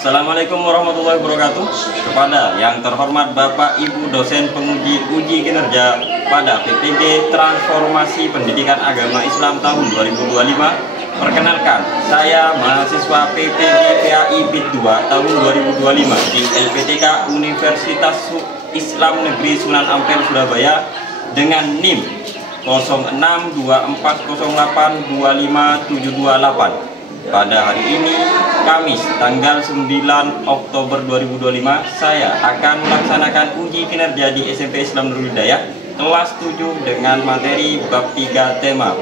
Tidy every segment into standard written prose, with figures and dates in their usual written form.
Assalamualaikum warahmatullahi wabarakatuh. Kepada yang terhormat Bapak Ibu dosen penguji uji kinerja pada PPG Transformasi Pendidikan Agama Islam tahun 2025, perkenalkan, saya mahasiswa PPG PAI BID 2 tahun 2025 di LPTK Universitas Islam Negeri Sunan Ampel Surabaya dengan NIM 0624082578. Pada hari ini, Kamis, tanggal 9 Oktober 2025, saya akan melaksanakan uji kinerja di SMP Islam Nurul Hidayah kelas 7 dengan materi bab 3 tema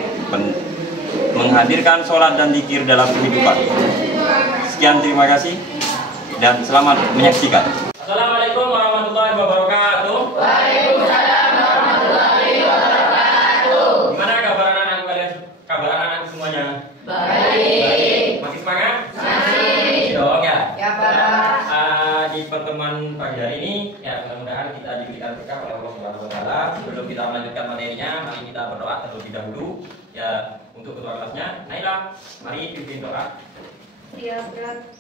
menghadirkan sholat dan zikir dalam kehidupan. Sekian, terima kasih dan selamat menyaksikan. Assalamualaikum warahmatullahi wabarakatuh. Waalaikumsalam warahmatullahi wabarakatuh. Gimana kabar anak-anak kalian? Kabar anak-anak semuanya? Baik. Masih semangat? Masih. Dong ya. Ya Pak. Di pertemuan pagi hari ini, ya mudah-mudahan kita diberikan berkah oleh Allah Subhanahu Wa Taala. Sebelum kita melanjutkan materinya, mari kita berdoa terlebih dahulu. Ya, untuk ketua kelasnya, Naila, mari pimpin doa. Ya,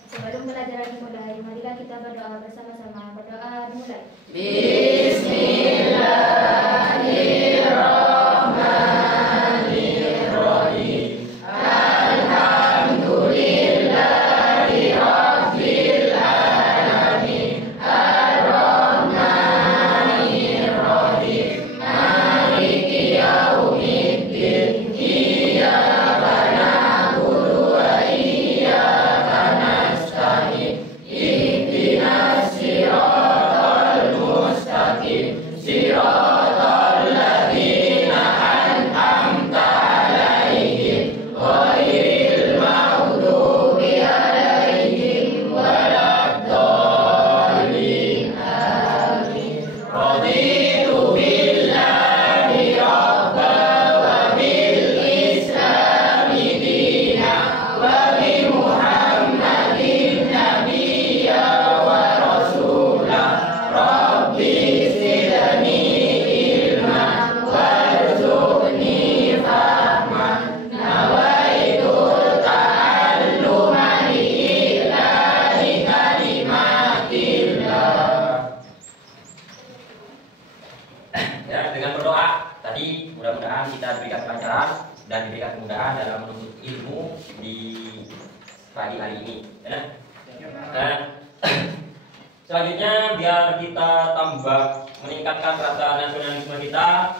sebelum pelajaran dimulai, marilah kita berdoa bersama-sama. Berdoa dimulai. Bismillahirrahmanirrahim. Alhamdulillahi rabbil alamin. Ar-Rahmanir-Rahim. Maliki yaumiddin. Iyyaka na'budu wa iyyaka nasta'in. Ihdinas siratal mustaqim. Siratal ladzina an'amta 'alaihim ghairil maghdubi 'alaihim waladdallin. Amin. Raditu billahi rabban wa bil islami dinan wa bi Muhammadin nabiyyan wa rasulan. Rabbi zidni ilman warzuqni fahman. Nawaitul ta'alluma lillahi kalimatillah. Ya, dengan berdoa tadi mudah-mudahan kita diberikan kelancaran dan diberikan kemudahan dalam menuntut ilmu di pagi hari ini. Ya. Dan selanjutnya biar kita tambah meningkatkan rasa nasionalisme kita,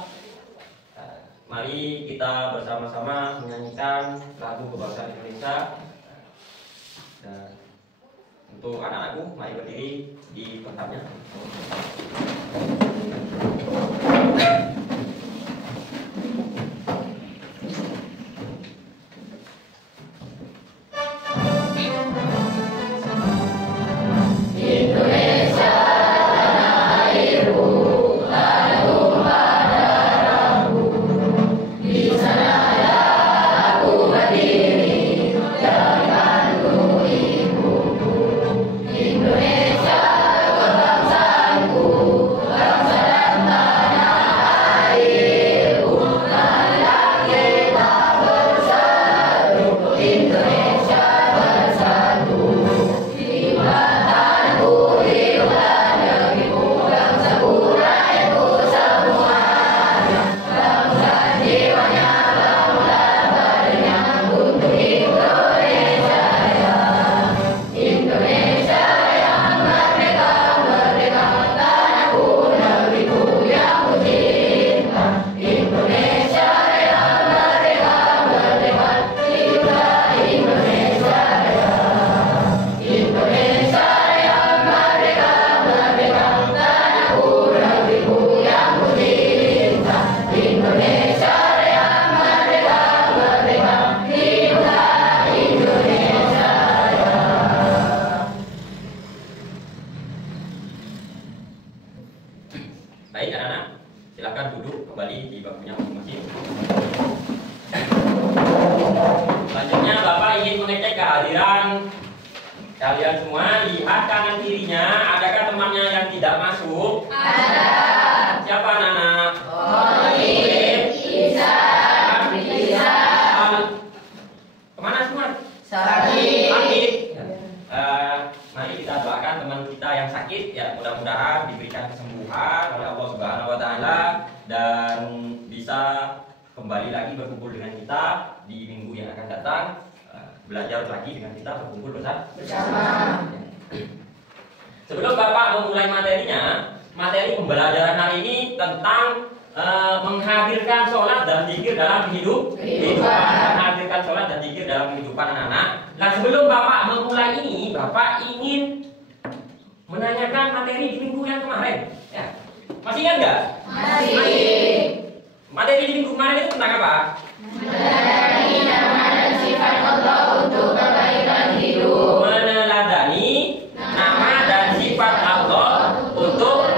mari kita bersama-sama menyanyikan lagu kebangsaan Indonesia. Dan untuk anak-anakku, mari berdiri di tempatnya. Indonesia tanah airku, tumpah darahku. Di sanalah aku berdiri denganku ibuku. Indonesia kebangsaanku, bangsa dan tanah airku. Marilah kita bersatu, Indonesia bersatu. Di batanku, di luar negeriku, bangsaku, rakyatku semuanya. Bangsa jiwanya, bangunlah badannya untuk Indonesia Raya. Indonesia yang merdeka, merdeka, tanahku, negeriku yang ku cinta. Indonesia yang merdeka, merdeka, itulah Indonesia Raya. Indonesia yang merdeka, merdeka, tanahku, negeriku yang ku cinta. Indonesia yang merdeka, merdeka, itulah Indonesia Raya. Baik anak-anak, silakan duduk kembali di bangkunya masing-masing. Selanjutnya Bapak ingin mengecek kehadiran kalian semua. Lihat kanan kirinya, adakah temannya yang tidak masuk? Ada. Siapa anak-anak? Olip, Isa, Bisa. Kemana semua? Sakit. Sakit. Mari Ta'ala dan bisa kembali lagi berkumpul dengan kita di minggu yang akan datang, belajar lagi dengan kita berkumpul bersama. Sebelum Bapak memulai materinya, materi pembelajaran hari ini tentang menghadirkan sholat dan zikir dalam kehidupan. Menghadirkan sholat dan zikir dalam kehidupan anak-anak. Nah, sebelum Bapak memulai ini, Bapak ingin menanyakan materi di minggu yang kemarin. Ya. Masih ingat nggak? Masih. Materi di minggu kemarin itu tentang apa? Meneladani nama dan sifat Allah untuk kebaikan hidup. Meneladani nama dan sifat Allah untuk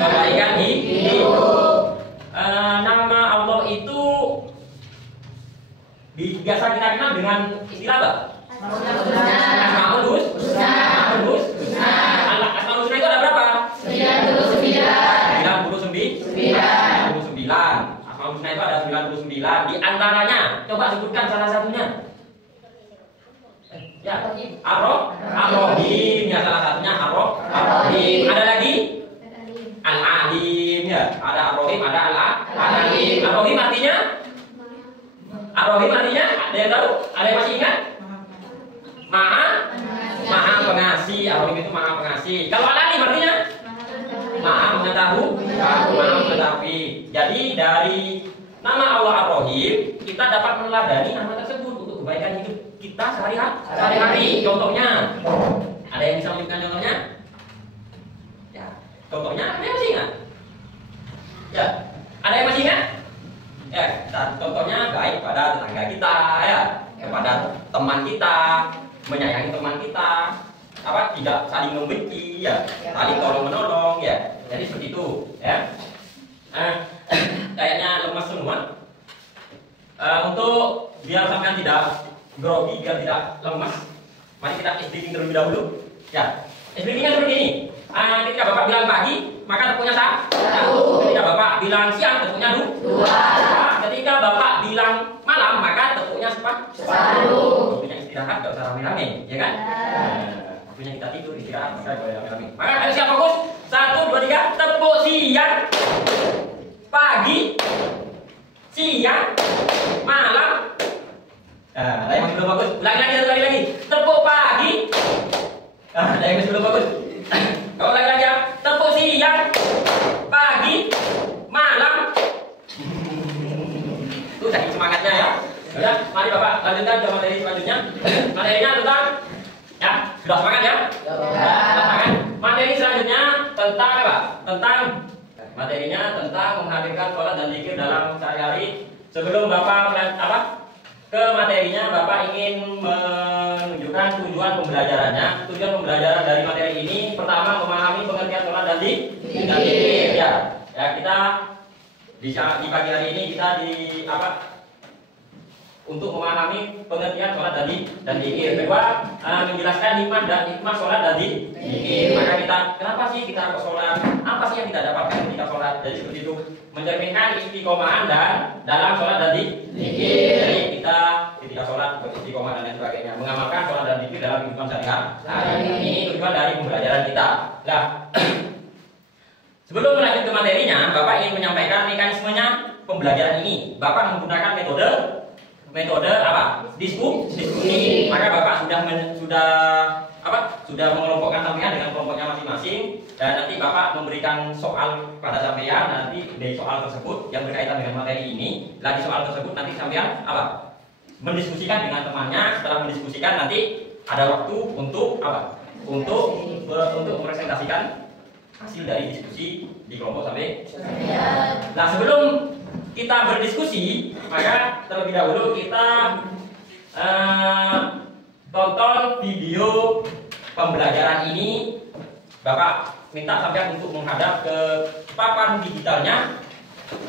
kebaikan hidup. Nama Allah itu biasa kita kenal dengan istilah apa? Asmaul Husna. Asmaul Husna itu ada berapa? 99. Asmaul Husna itu ada 99. Di antaranya, coba sebutkan salah satunya. Ya, Ar-Rahim ya, salah satunya Ar-Rahim. Ada lagi? Al-Alim ya. Ada Ar-Rahim, ada Al-Alim. Ar-Rahim artinya? Ar-Rahim artinya? Ada yang tahu? Ada yang masih ingat? Maha pengasih. Ar-Rahim itu Maha pengasih. Kalau Al-Alim artinya? Maha mengetahui. Jadi dari nama Allah Ar-Rahim kita dapat meneladani nama tersebut untuk kebaikan hidup kita sehari-hari. Contohnya, ada yang bisa menunjukkan contohnya? Ya, contohnya ada yang masih ingat? Ya, ada yang masih ingat? Ya, contohnya baik pada tetangga kita, ya, kepada teman kita, menyayangi teman kita, tidak saling membenci, ya, saling tolong menolong, ya. Jadi seperti itu, ya. Kayaknya lemas semua. Untuk biar sampean tidak grogi, biar tidak lemas, mari kita explain terlebih dahulu. Ya, explainnya seperti ini. Ketika Bapak bilang pagi, maka tepuknya satu. Ketika Bapak bilang siang, tepuknya dua. Ketika Bapak bilang malam, maka tepuknya satu. Waktunya istirahat, gak usah rame-rame, ya kan? Waktunya kita tidur, istirahat, maka gak usah rame-rame. Maka harus siap fokus. 1, 2, 3, tepuk siang, pagi, siang, malam. Ada yang masih belum bagus. Ulangi lagi. Tepuk pagi. Ada yang masih belum bagus. Kau ulangi lagi ya. Tepuk siang, pagi, malam. Itu saking semangatnya ya. Ya, mari Bapak lanjutkan ke materi selanjutnya. Materinya tentang, ya, sudah semangat ya? Sudah semangat. Materi selanjutnya tentang apa? Materinya tentang menghadirkan sholat dan zikir dalam sehari-hari. Sebelum Bapak ke materinya, Bapak ingin menunjukkan tujuan pembelajarannya. Tujuan pembelajaran dari materi ini pertama memahami pengertian sholat dan zikir. Ya, kita di pagi hari ini kita untuk memahami pengertian sholat dan zikir. Kedua, menjelaskan hikmah sholat dan zikir. Maka kenapa sih kita harus sholat? Apa sih yang kita dapatkan ketika sholat? Jadi seperti itu, mencerminkan istiqomahan dalam sholat dan zikir. Jadi kita ketika sholat beristiqomah dan lain sebagainya, mengamalkan sholat dan zikir dalam kehidupan sehari-hari. Ini tujuan dari pembelajaran kita. Nah, sebelum lanjut ke materinya, Bapak ingin menyampaikan mekanismenya pembelajaran ini. Bapak menggunakan metode apa? Diskusi. Maka Bapak sudah mengelompokkan sampean dengan kelompoknya masing-masing, dan nanti Bapak memberikan soal pada sampean. Nanti dari soal tersebut yang berkaitan dengan materi ini, lagi soal tersebut nanti sampean mendiskusikan dengan temannya. Setelah mendiskusikan nanti ada waktu untuk untuk mepresentasikan hasil dari diskusi di kelompok sampai. Nah, sebelum kita berdiskusi, maka terlebih dahulu kita tonton video pembelajaran ini. Bapak minta sampean untuk menghadap ke papan digitalnya,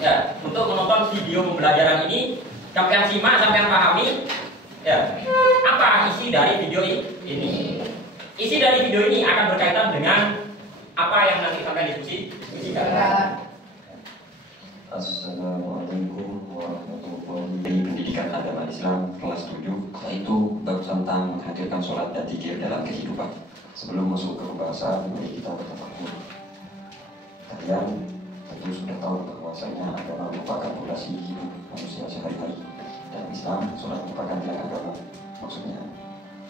ya, untuk menonton video pembelajaran ini. Sampean simak, sampean pahami, ya, apa isi dari video ini. Isi dari video ini akan berkaitan dengan apa yang nanti sampean diskusikan. Assalamualaikum warahmatullahi wabarakatuh. Pendidikan agama Islam kelas 7, yaitu bab tentang menghadirkan sholat dan zikir dalam kehidupan. Sebelum masuk ke pembahasan, mari kita bertafakur. Kalian tentu sudah tahu bahwasanya agama merupakan fondasi hidup manusia sehari-hari, dan Islam sholat merupakan tiang agama. Maksudnya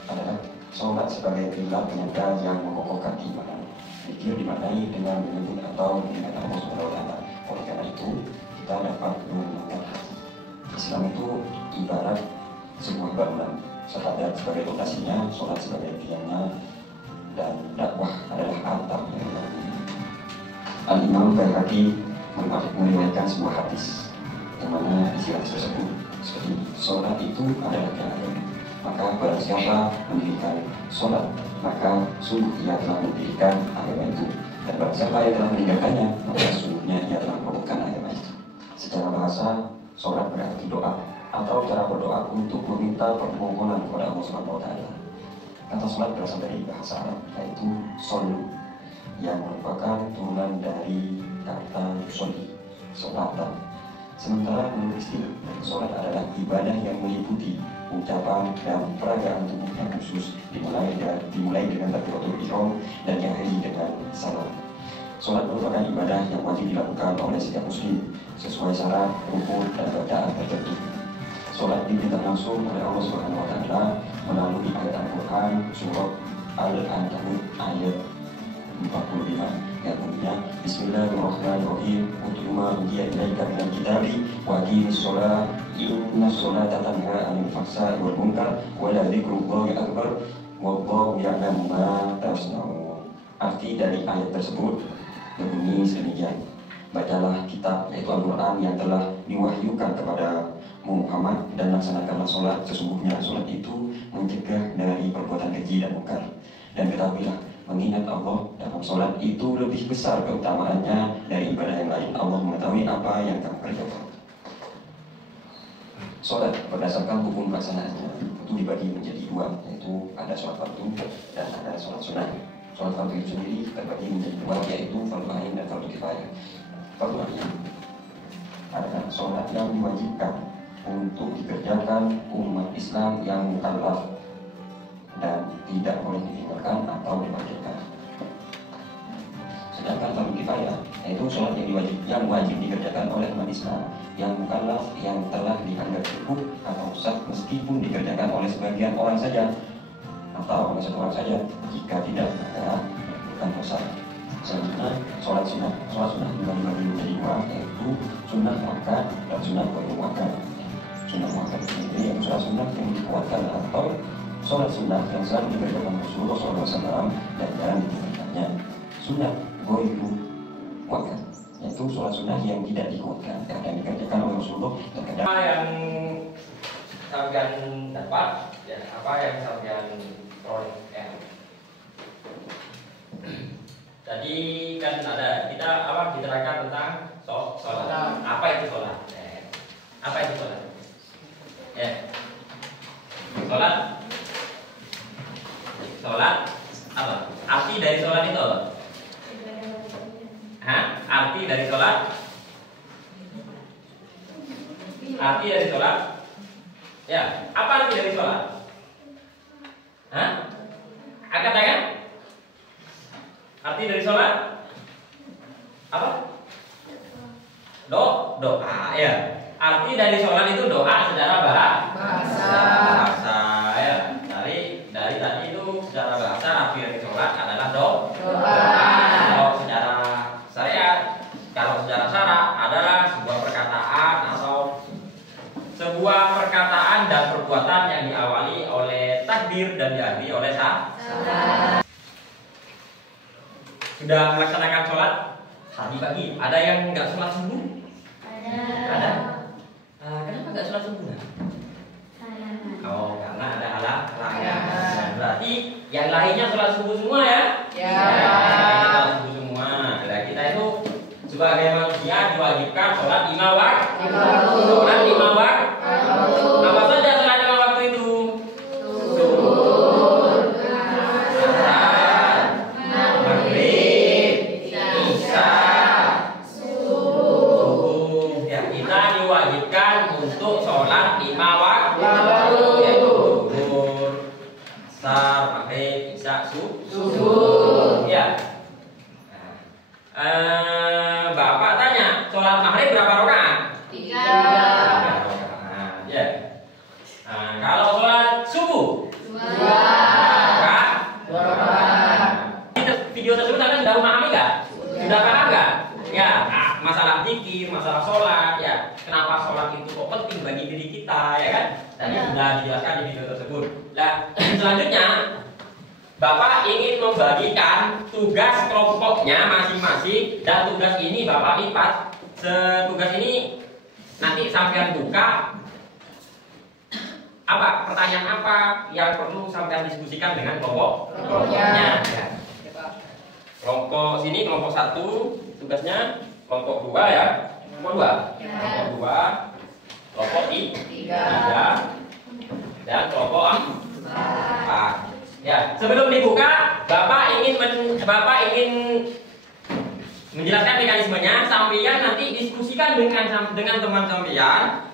adalah sholat sebagai pilar penyangga yang mengokohkan keimanan. Zikir dimaknai dengan menyebut atau mengingat Allah Subhanahu wa Ta'ala. Oleh karena itu kita dapat menenangkan hati. Islam itu ibarat sebuah bangunan, syahadat sebagai fondasinya, sholat sebagai tiangnya, dan dakwah adalah atapnya. Al-Imam Baihaqi meriwayatkan sebuah hadis yang mana isi hadis tersebut seperti ini: sholat itu adalah tiang agama, maka barang siapa mendirikan sholat, maka sungguh ia telah mendirikan agama itu, dan barang siapa yang telah meninggalkannya, maka sesungguhnya ia telah merobohkan agama itu. Secara bahasa, sholat berarti doa atau cara berdoa untuk meminta permohonan kepada Allah Subhanahu wa Ta'ala. Kata sholat berasal dari bahasa Arab, yaitu sholu, yang merupakan turunan dari kata yusolli, sholatan. Sementara menurut istilah, sholat adalah ibadah yang meliputi ucapan dan peragaan tubuh yang khusus, dimulai dengan takbiratul ihram dan diakhiri dengan salam. Sholat merupakan ibadah yang wajib dilakukan oleh setiap muslim sesuai syarat, rukun, dan bacaan tertentu. Sholat diminta langsung oleh Allah Subhanahu wa Ta'ala melalui ayat Al-Quran surat Al-Ankabut ayat 45 yang bunyinya Bismillahirrahmanirrahim Utlu ma ujiya ilaika minal kitabi wa aqimis sholat inna sholata tanha 'anil fahsya'i wal munkar wa la dzikrullahi akbar wallahu ya'lamu ma tasna'un. Arti dari ayat tersebut berbunyi sedemikian: bacalah kitab yaitu Al-Quran yang telah diwahyukan kepada Muhammad dan laksanakanlah sholat, sesungguhnya sholat itu mencegah dari perbuatan keji dan mungkar. Dan ketahuilah, mengingat Allah dalam sholat itu lebih besar keutamaannya dari ibadah yang lain. Allah mengetahui apa yang kamu kerjakan. Sholat berdasarkan hukum pelaksanaannya itu dibagi menjadi dua, yaitu ada sholat fardu dan ada sholat sunnah. Sholat fardu itu sendiri terbagi menjadi dua, yaitu fardu ain dan fardu kifayah. Fardu ain adalah sholat yang diwajibkan untuk dikerjakan umat Islam yang mukallaf dan tidak boleh ditinggalkan atau diwajibkan. Sedangkan fardu kifayah yaitu sholat yang wajib dikerjakan oleh umat Islam yang mukallaf yang telah dianggap cukup atau sah meskipun dikerjakan oleh sebagian orang saja atau oleh satu orang saja, jika tidak maka bukan dosa. Selanjutnya sholat sunnah. Sholat sunnah juga dibagi menjadi dua, yaitu sunnah muakkad dan sunnah ghairu muakkad. Sunnah muakkad sendiri yang sholat sunnah yang dikuatkan atau sholat sunnah yang selalu dikerjakan Rasulullah SAW dan jarang ditinggalkannya. Sunnah ghairu muakkad yaitu sholat sunnah yang tidak dikuatkan, kadang dikerjakan oleh Rasulullah dan kadang. Apa yang sampean dapat, ya, apa yang sampean peroleh, ya. Tadi kan ada kita diterangkan tentang sholat. Apa itu sholat? Apa itu sholat? Ya. Sholat apa? Arti dari sholat itu apa? Hah? Arti dari sholat? Arti dari sholat? Ya, apa arti dari sholat? Hah? Angkat tangan. Arti dari sholat? Apa? Doa, ya. Arti dari sholat itu doa secara bahasa, ya. Dari tadi itu secara bahasa arti dari sholat adalah doa. Kalau secara syariat, kalau secara syara adalah sebuah perkataan atau sebuah perkataan dan perbuatan yang diawali oleh takbir dan diakhiri oleh salam. Sudah melaksanakan sholat tadi pagi. Ada yang nggak sholat subuh? Ada. Kenapa nggak sholat subuh? Oh, karena ada halangan. Berarti yang lainnya sholat subuh semua ya? Ya. Sholat subuh semua. Nah, kita itu sebagai manusia diwajibkan sholat 5 waktu. Sholat 5 waktu. Apa saja sholat 5 waktu itu? Untuk sholat 5 waktu, yaitu zuhur, asar, maghrib, isya, subuh. Ya. Bapak tanya Sehari berapa rakaat? 3. 3 rakaat. Ya. Nah, kalau sholat subuh 2. rakaat. 2 rakaat. Video tersebut kalian sudah memahami nggak? Sudah paham nggak? Ya, masalah zikir, masalah sholat, ya. Kenapa sholat itu kok penting bagi diri kita, ya kan? Tadi sudah dijelaskan di video tersebut. Nah, selanjutnya Bapak ingin membagikan tugas kelompoknya masing-masing, dan tugas ini Bapak lipat. Tugas ini nanti sampean buka apa pertanyaan apa yang perlu sampean diskusikan dengan kelompoknya. Ya. Kelompok sini kelompok 1 tugasnya, kelompok 2 ya. Kelompok 2. Kelompok 2, kelompok 3 dan kelompok 4. Ya, sebelum dibuka, Bapak ingin menjelaskan mekanismenya. Sampean nanti diskusikan dengan teman sampean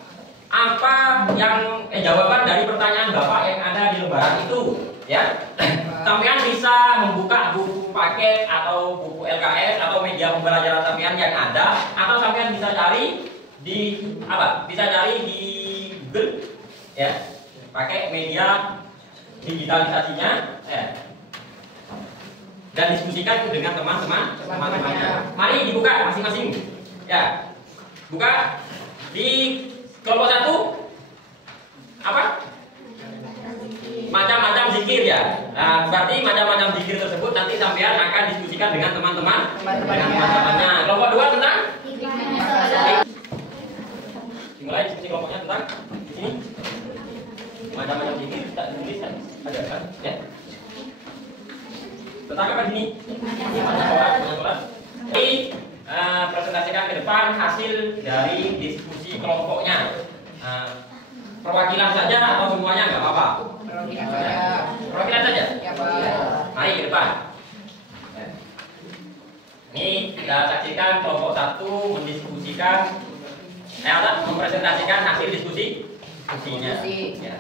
apa yang jawaban dari pertanyaan Bapak yang ada di lembaran itu, ya. Sampean bisa membuka buku paket atau buku LKS atau media pembelajaran sampean yang ada, atau sampean bisa cari di Bisa cari di Google, ya. Pakai media digitalisasinya, dan diskusikan dengan teman-temannya. Mari dibuka masing-masing. Ya, buka di kelompok 1 apa? Macam-macam zikir, ya. Nah, berarti macam-macam zikir tersebut nanti sampean akan diskusikan dengan teman-temannya. Kelompok 2 tentang dimulai diskusi kelompoknya tentang di sini. Macam-macam zikir tak tulis ada kan, ya. Tentang apa ini? Sholat. Ini presentasikan ke depan hasil dari diskusi kelompoknya. Perwakilan saja atau semuanya nggak apa-apa? Perwakilan saja. Mari ke depan. Ini kita saksikan kelompok 1 mendiskusikan, mempresentasikan hasil diskusinya. Ya.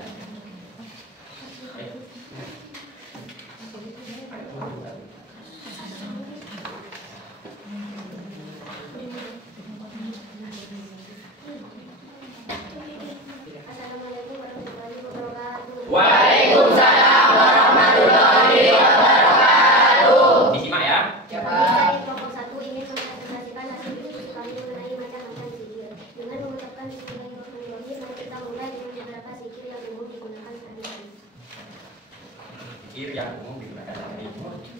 Waalaikumsalam warahmatullahi wabarakatuh. Disimak ya. Dari kelompok 1 ingin mempresentasikan hasil diskusi kami mengenai macam-macam zikir. Dengan mengucapkan bismillahirrahmanirrahim, mari kita mulai dengan beberapa zikir yang umum digunakan sehari-hari. Zikir yang umum digunakan sehari-hari.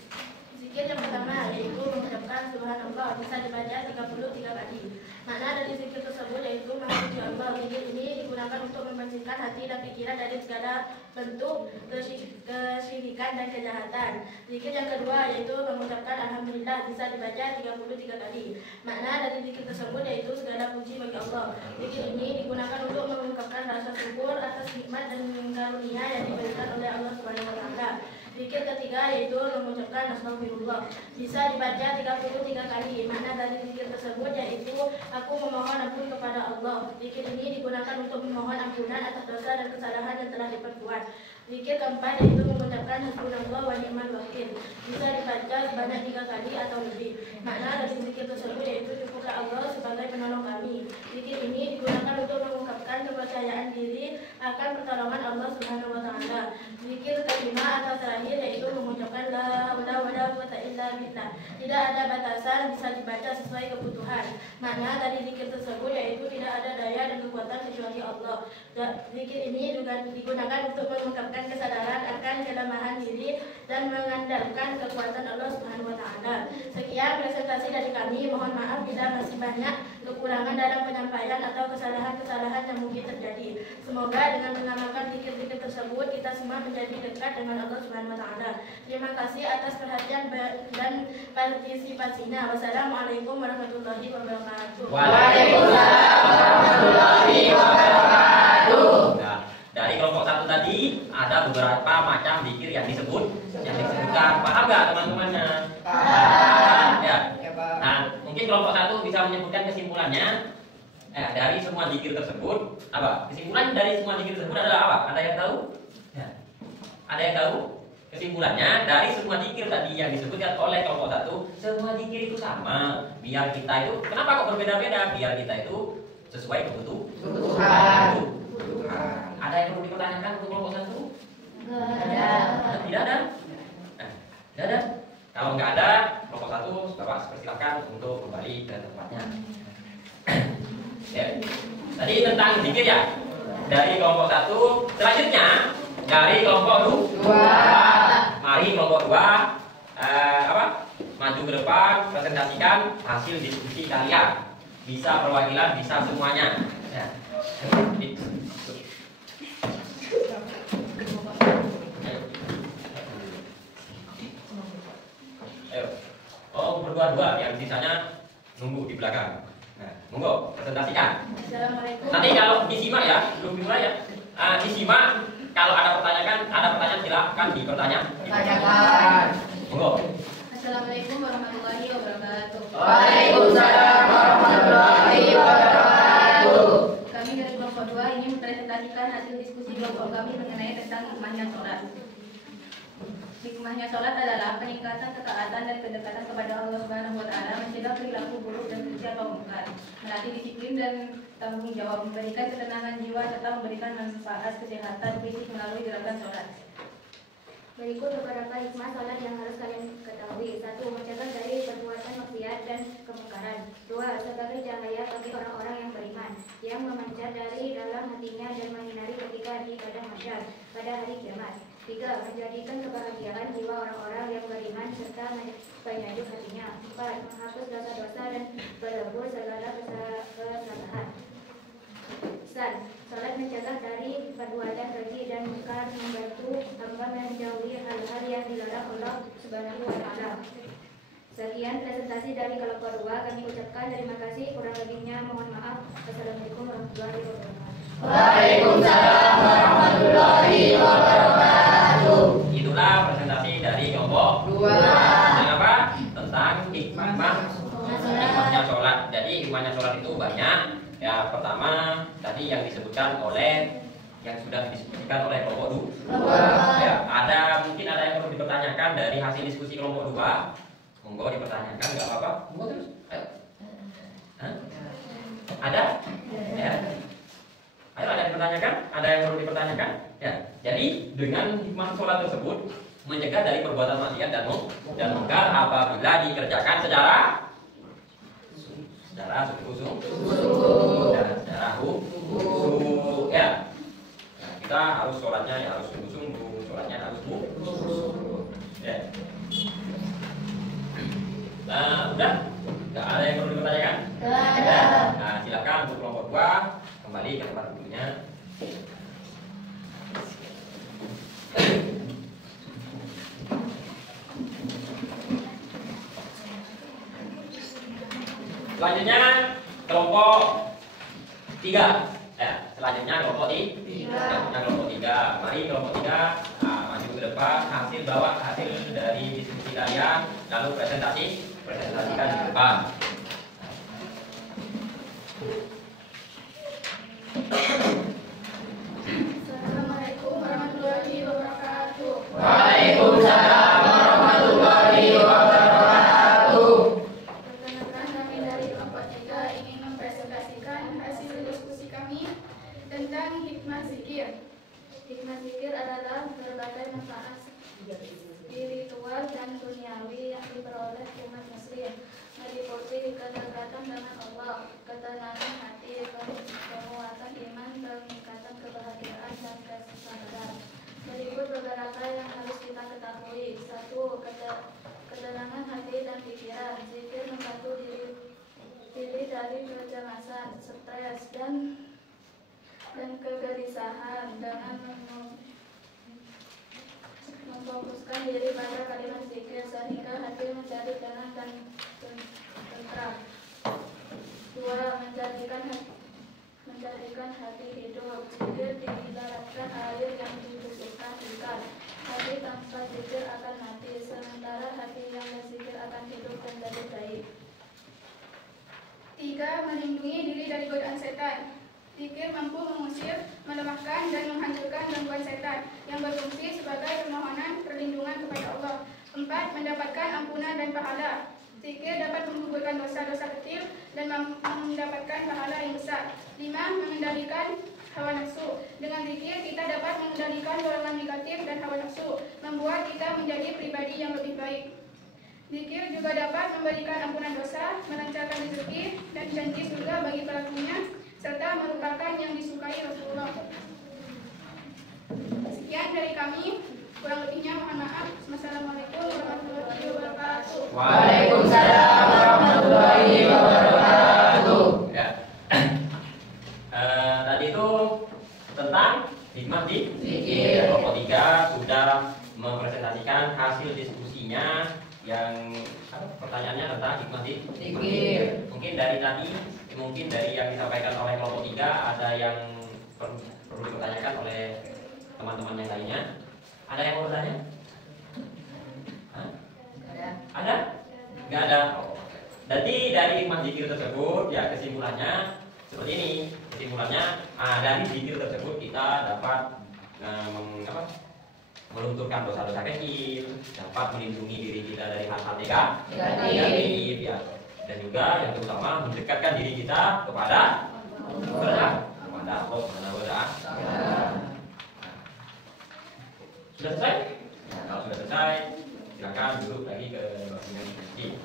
Zikir yang pertama yaitu mengucapkan subhanallah, bisa dibaca 33 kali. Makna dari zikir tersebut yaitu memuji Allah. Zikir ini digunakan untuk membersihkan hati dan pikiran dari segala bentuk kesyirikan dan kejahatan. Zikir yang kedua yaitu mengucapkan alhamdulillah, bisa dibaca 33 kali. Makna dari zikir tersebut yaitu segala puji bagi Allah. Zikir ini digunakan untuk mengungkapkan rasa syukur atas nikmat dan karunia yang diberikan oleh Allah Subhanahu wa taala. Zikir ketiga yaitu mengucapkan astagfirullah, bisa dibaca 33 kali. Makna dari zikir tersebut yaitu aku memohon ampun kepada Allah. Zikir ini digunakan untuk memohon ampunan atas dosa dan kesalahan yang telah diperbuat. Zikir keempat yaitu mengucapkan hasbunallah wa ni'mal wakil, bisa dibaca sebanyak 3 kali atau lebih. Makna dari zikir tersebut yaitu syukurlah Allah sebagai penolong kami. Zikir ini digunakan untuk mengungkapkan kepercayaan diri akan pertolongan Allah Subhanahu wa taala. Zikir kelima atau terakhir yaitu mengucapkan la haula wala quwwata illa billah, tidak ada batasan, bisa dibaca sesuai kebutuhan. Makna dari zikir tersebut yaitu tidak ada daya dan kekuatan kecuali Allah. Zikir ini juga digunakan untuk mengungkapkan kesadaran akan kelemahan diri dan mengandalkan kekuatan Allah Subhanahu wa taala. Sekian presentasi dari kami. Mohon maaf bila masih banyak kekurangan dalam penyampaian atau kesalahan-kesalahan yang mungkin terjadi. Semoga dengan mengamalkan zikir-zikir tersebut kita semua menjadi dekat dengan Allah Subhanahu wa taala. Terima kasih atas perhatian dan partisipasinya. Wassalamualaikum warahmatullahi wabarakatuh. Waalaikumsalam warahmatullahi wabarakatuh. Nah, dari kelompok 1 tadi ada beberapa macam zikir yang disebutkan. Paham nggak teman-temannya? Paham. Ya. Nah, mungkin kelompok 1 bisa menyebutkan kesimpulannya. Dari semua zikir tersebut, apa? Kesimpulan dari semua zikir tersebut adalah apa? Ada yang tahu? Ya. Ada yang tahu? Kesimpulannya dari semua zikir tadi yang disebutkan oleh kelompok 1, semua zikir itu sama. Biar kita itu, kenapa kok berbeda-beda? Biar kita itu sesuai kebutuhan. Ada yang perlu dipertanyakan untuk kelompok 1? Tidak ada. Tidak ada. Kalau nggak ada, kelompok 1 Bapak persilakan untuk kembali ke tempatnya. Ya. Tadi tentang zikir ya. Dari kelompok 1, selanjutnya dari kelompok 2. Mari kelompok 2 maju ke depan, presentasikan hasil diskusi kalian. Bisa perwakilan, bisa semuanya. Ya. Ayo. Oh, berdua-dua, yang sisanya nunggu di belakang. Nah, monggo presentasikan. Assalamualaikum. Nanti kalau disimak ya, belum dimulai ya. Disimak. Kalau ada pertanyaan silakan dipertanyakan. Monggo. Assalamualaikum warahmatullahi wabarakatuh. Waalaikumsalam warahmatullahi wabarakatuh. Kami dari kelompok 2 ingin mempresentasikan hasil diskusi kelompok kami mengenai tentang hikmahnya sholat. Hikmahnya sholat adalah peningkatan ketaatan dan kedekatan kepada Allah Subhanahu wa Ta'ala, mencegah perilaku buruk dan keji atau mungkar, melatih disiplin dan tanggung jawab, memberikan ketenangan jiwa serta memberikan manfaat kesehatan fisik melalui gerakan sholat. Berikut beberapa hikmah sholat yang harus kalian ketahui. 1. Mencegah dari perbuatan maksiat dan kemungkaran. 2. Sebagai cahaya bagi orang-orang yang beriman, yang memancar dari dalam hatinya dan menyinari ketika di padang mahsyar pada hari kiamat. 3. Menjadikan kebahagiaan jiwa orang-orang yang beriman serta penyejuk hatinya. 4. Menghapus dosa-dosa dan melebur segala kesalahan. Salat mencegah dari perbuatan keji dan mungkar, membantu hamba menjauhi hal-hal yang dilarang Allah Subhanahu wa Ta'ala. Sekian presentasi dari kelompok 2. Kami ucapkan terima kasih, kurang lebihnya mohon maaf. Wassalamualaikum warahmatullahi wabarakatuh. Waalaikumsalam warahmatullahi wabarakatuh. Itulah presentasi dari kelompok 2. Tentang apa? Tentang hikmahnya sholat. Jadi hikmahnya sholat itu banyak. Ya, pertama tadi yang disebutkan oleh yang sudah disebutkan oleh kelompok 2. Ya, mungkin ada yang perlu dipertanyakan dari hasil diskusi kelompok 2. Monggo dipertanyakan, nggak apa-apa. Monggo terus. Ayo. Ada? Ya. Ayo, ada yang dipertanyakan? Ada yang perlu dipertanyakan? Ya. Jadi dengan hikmah sholat tersebut mencegah dari perbuatan maksiat dan mungkar apabila dikerjakan secara sungguh-sungguh dan secara khusyuk ya. Nah, kita harus sholatnya ya harus sungguh-sungguh, sholatnya harus khusyuk ya. Nah, udah? Nggak ada yang perlu dipertanyakan? Nggak ada. Nah, silakan untuk kelompok 2 kembali ke tempat duduknya. Selanjutnya kelompok 3. Selanjutnya kelompok 3. Mari kelompok 3 maju ke depan, bawa hasil dari diskusi kalian, lalu presentasikan di depan. Assalamualaikum warahmatullahi wabarakatuh. Waalaikumsalam warahmatullahi wabarakatuh. Perkenalkan, kami dari kelompok 3 ingin mempresentasikan hasil diskusi kami tentang hikmah zikir. Hikmah zikir adalah berbagai manfaat spiritual dan duniawi yang diperoleh umat muslim, meliputi kedekatan dengan Allah, ketenangan hati, penguatan iman, peningkatan kebahagiaan dan kesabaran. Berikut beberapa yang harus kita ketahui. 1. Ketenangan hati dan pikiran. Zikir membantu diri dari kecemasan, stres, dan kegelisahan dengan memfokuskan diri pada kalimat zikir sehingga hati menjadi tenang dan tentram. 2. Menjadikan hati hidup. Zikir diibaratkan air yang dibutuhkan ikan. Hati tanpa zikir akan mati, sementara hati yang berzikir akan hidup dan jadi baik. 3. Melindungi diri dari godaan setan. Zikir mampu mengusir, melemahkan, dan menghancurkan gangguan setan yang berfungsi sebagai permohonan perlindungan kepada Allah. 4. Mendapatkan ampunan dan pahala. Zikir dapat menggugurkan dosa-dosa kecil dan mendapatkan pahala yang besar. 5. Mengendalikan hawa nafsu. Dengan zikir kita dapat mengendalikan dorongan negatif dan hawa nafsu, membuat kita menjadi pribadi yang lebih baik. Zikir juga dapat memberikan ampunan dosa, melancarkan rezeki, dan janji surga bagi pelakunya, serta merupakan yang disukai Rasulullah. Sekian dari kami, kurang lebihnya mohon maaf. Wassalamualaikum warahmatullahi wabarakatuh. Waalaikumsalam warahmatullahi wabarakatuh. Ya. Tadi itu tentang hikmah di Zikir. Kelompok 3 sudah mempresentasikan hasil diskusinya yang pertanyaannya tentang hikmah di Zikir. Mungkin dari tadi, mungkin dari yang disampaikan oleh kelompok 3 ada yang perlu dipertanyakan oleh teman-teman yang lainnya. Ada yang mau bertanya? Hah? Ada? Nggak ada. Jadi dari hikmah zikir tersebut, ya kesimpulannya seperti ini. Kesimpulannya, dari zikir tersebut kita dapat melunturkan dosa-dosa kecil, dapat melindungi diri kita dari hal-hal negatif, ya. Dan juga yang terutama mendekatkan diri kita kepada Allah Subhanahu wa Ta'ala. Sudah selesai? Kalau sudah selesai, silakan duduk lagi ke bagian diskusi.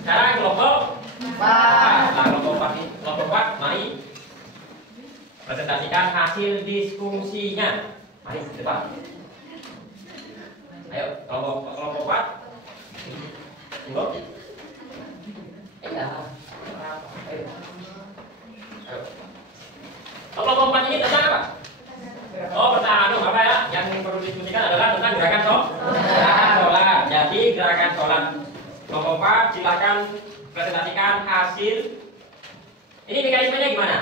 Sekarang kelompok 4. Kelompok 4, mari presentasikan hasil diskusinya. Mari ke depan. Ayo, kelompok 4. Tunggu. Ayo. Kelompok 4 ini tentang apa? Oh, pertama apa ya? Yang perlu diskusikan adalah tentang gerakan sholat. Jadi gerakan sholat. Kelompok 4, silakan presentasikan hasil. Ini mekanismenya gimana?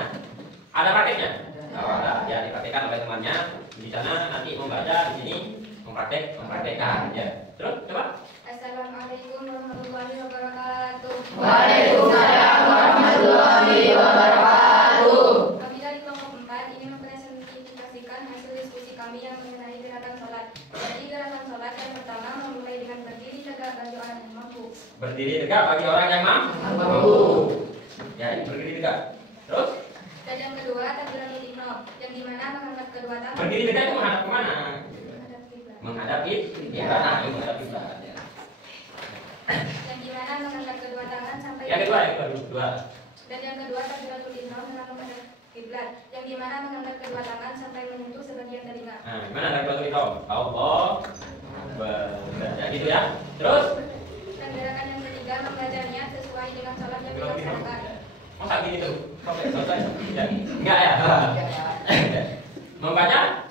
Ada prakteknya? Oh, ada. Ya, dipraktekkan oleh temannya. Di sana nanti membaca, di sini mempraktekkan. Ya. Terus coba. Assalamualaikum warahmatullahi wabarakatuh. Waalaikumsalam warahmatullahi wabarakatuh. Kami dari kelompok 4 ini mempresentasikan hasil diskusi kami yang mengenai gerakan sholat. Jadi gerakan sholat yang pertama memulai dengan berdiri tegak bagi orang yang mampu. Berdiri tegak bagi orang yang mampu. Ya, ini berdiri tegak. Terus? Dan yang kedua takbiratul ihram, yang dimana mengangkat kedua tangan. Berdiri tegak itu menghadap kemana? Menghadap kiblat. Menghadap kiblat. Menghadap kiblat. Yang dimana mengangkat kedua tangan sampai. Yang kedua. Dan yang kedua takbiratul ihram dengan menghadap kiblat, yang dimana mengangkat kedua tangan sampai menyentuh sebagian telinga. Nah, gimana takbiratul ihram? Allah. Ya, gitu ya. Terus? Dan gerakan yang ketiga membaca niat sesuai dengan sholat yang dilaksanakan. Masa gini tuh? Sampai selesai? Enggak ya? Membaca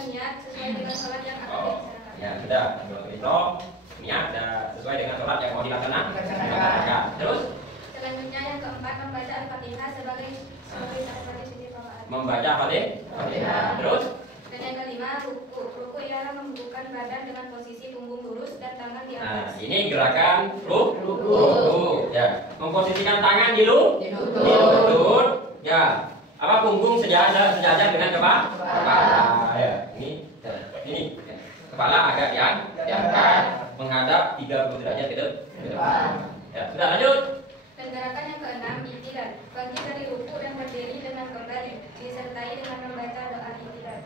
niat sesuai dengan sholat yang akan dilaksanakan. Ya, sudah. Takbiratul ihram, niat sesuai dengan sholat yang mau dilaksanakan. Terus? Selanjutnya yang keempat membaca Al-Fatihah sebagai syarat sisi bawaan. Membaca Fatihah. Terus? Dan yang kelima ruku. Ruku ialah membungkukkan badan dengan posisi punggung lurus dan tangan di Nah, atas. ini gerakan ruku. Ya, memposisikan tangan di lutut. Ya, apa punggung sejajar dengan kepala. Ya, ini. Kepala agak diangkat menghadap 30 derajat ke depan. Ya, sudah lanjut. Dan gerakan yang keenam i'tidal, bangkit dari ruku dan berdiri dengan kembali, disertai dengan membaca doa i'tidal.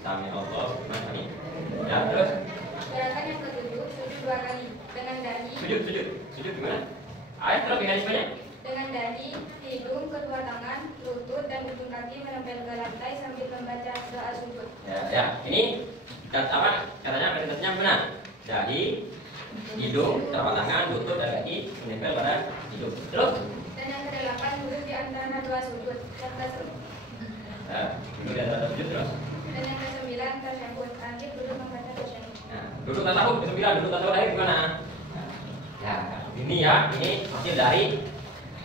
Sami Allah, gimana? Ya, terus. Gerakan yang ketujuh sujud 2 kali dengan dahi. Sujud gimana? Ayo, terus mekanismenya. Dengan dahi, hidung, kedua tangan, lutut dan ujung kaki menempel ke lantai sambil membaca doa sujud. Ya, ini apa? Katanya presentasinya benar. Dahi, hidung, telapak tangan, lutut dan kaki menempel pada hidung. Terus? Dan yang kedelapan duduk di antara dua sujud. Duduk di antara sujud terus. Dan yang ke-9 tasyahud, akhir duduk membaca tasyahud. Nah, duduk tasawuf ke-9, duduk tasawuf akhir gimana? Ya, ini hasil dari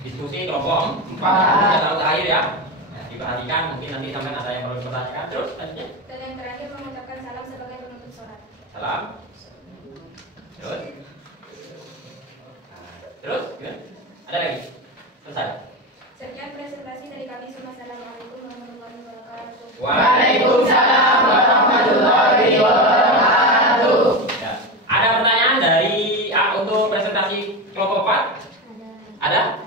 diskusi kelompok 4. Tasawuf akhir ya. Nah, diperhatikan, mungkin nanti sampai ada yang perlu diperhatikan. Terus selanjutnya? Dan yang terakhir mengucapkan salam sebagai penutup sholat. Salam. Terus? Terus? Gimana? Ada lagi? Selesai? Sekian presentasi dari kami. Assalamualaikum warahmatullahi wabarakatuh. Waalaikumsalam warahmatullahi wabarakatuh. Ya. Ada pertanyaan dari untuk presentasi kelompok 4? Ada?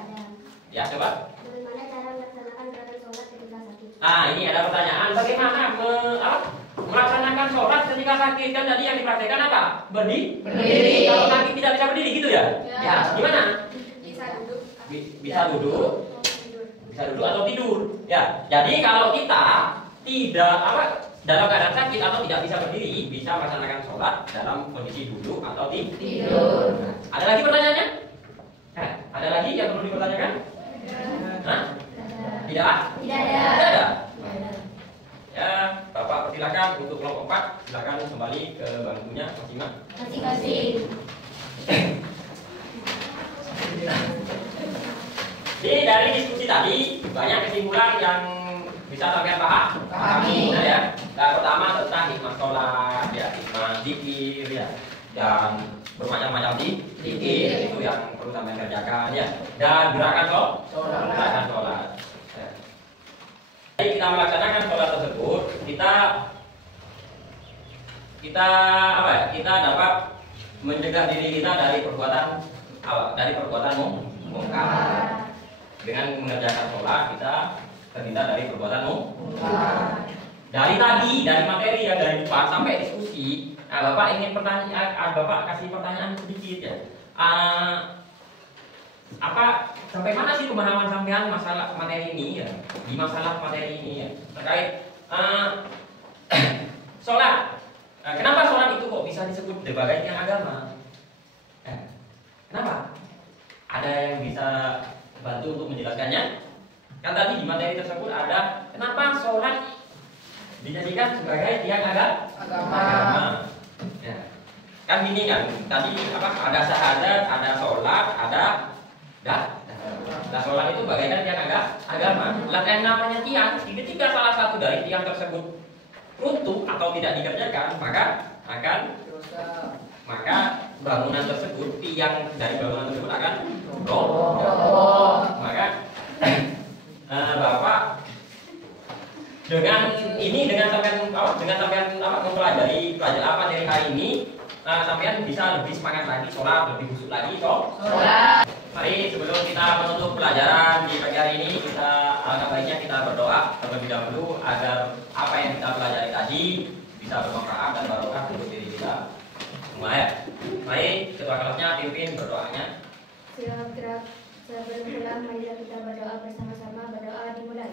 Ya, coba. Bagaimana cara melaksanakan gerakan sholat ketika sakit? Nah, ini ada pertanyaan. Bagaimana melaksanakan sholat ketika sakit? Kan tadi yang dipraktekkan apa? Berdiri. Kalau sakit tidak bisa berdiri gitu ya? Ya. Gimana? Bisa duduk. Bisa duduk. Bisa duduk atau tidur. Ya. Jadi kalau kita tidak dalam keadaan sakit atau tidak bisa berdiri, bisa melaksanakan sholat dalam kondisi duduk atau tidur. Ada lagi pertanyaannya? Ada lagi yang perlu dipertanyakan? Hah? Tidak? Tidak ada. Ya, Bapak silakan untuk kelompok 4, silakan kembali ke bangkunya masing-masing. Jadi dari diskusi tadi banyak kesimpulan yang bisa sampai pahami. Nah, ya. Yang pertama tentang hikmah sholat, ya, hikmah zikir, ya, dan bermacam-macam zikir itu yang perlu sampai kerjakan, ya. Dan gerakan sholat. Ya. Jadi kita melaksanakan sholat tersebut, kita dapat mencegah diri kita dari perbuatan mungkar. Dengan mengerjakan sholat kita terhindar dari perbuatan mungkar. Dari materi yang dari depan sampai diskusi, Bapak ingin Bapak kasih pertanyaan sedikit ya. Sampai mana sih pemahaman sampean masalah materi ini ya? Di masalah materi ini ya terkait sholat. Kenapa sholat itu kok bisa disebut sebagai tiang agama? Kenapa? Ada yang bisa bantu untuk menjelaskannya? Kan tadi di materi tersebut ada kenapa sholat dijadikan sebagai tiang agama. Ya. Kan gini kan, tadi ada syahadat, ada sholat, ada sholat itu bagaikan tiang agama. Lah yang namanya tiang, ketika salah satu dari tiang tersebut runtuh atau tidak dikerjakan, maka bangunan tersebut, tiang dari bangunan tersebut akan roboh. Maka Bapak dengan sampean mempelajari materi hari ini, sampean bisa lebih semangat lagi sholat, lebih khusyuk lagi sholat. Mari sebelum kita menutup pelajaran di pagi hari ini, alangkah baiknya kita berdoa terlebih dahulu agar apa yang kita pelajari tadi bisa bermanfaat dan barokah untuk diri kita semua ya. Mari ketua kelasnya pimpin berdoanya. Sebelum pulang, marilah kita berdoa bersama-sama. Berdoa dimulai.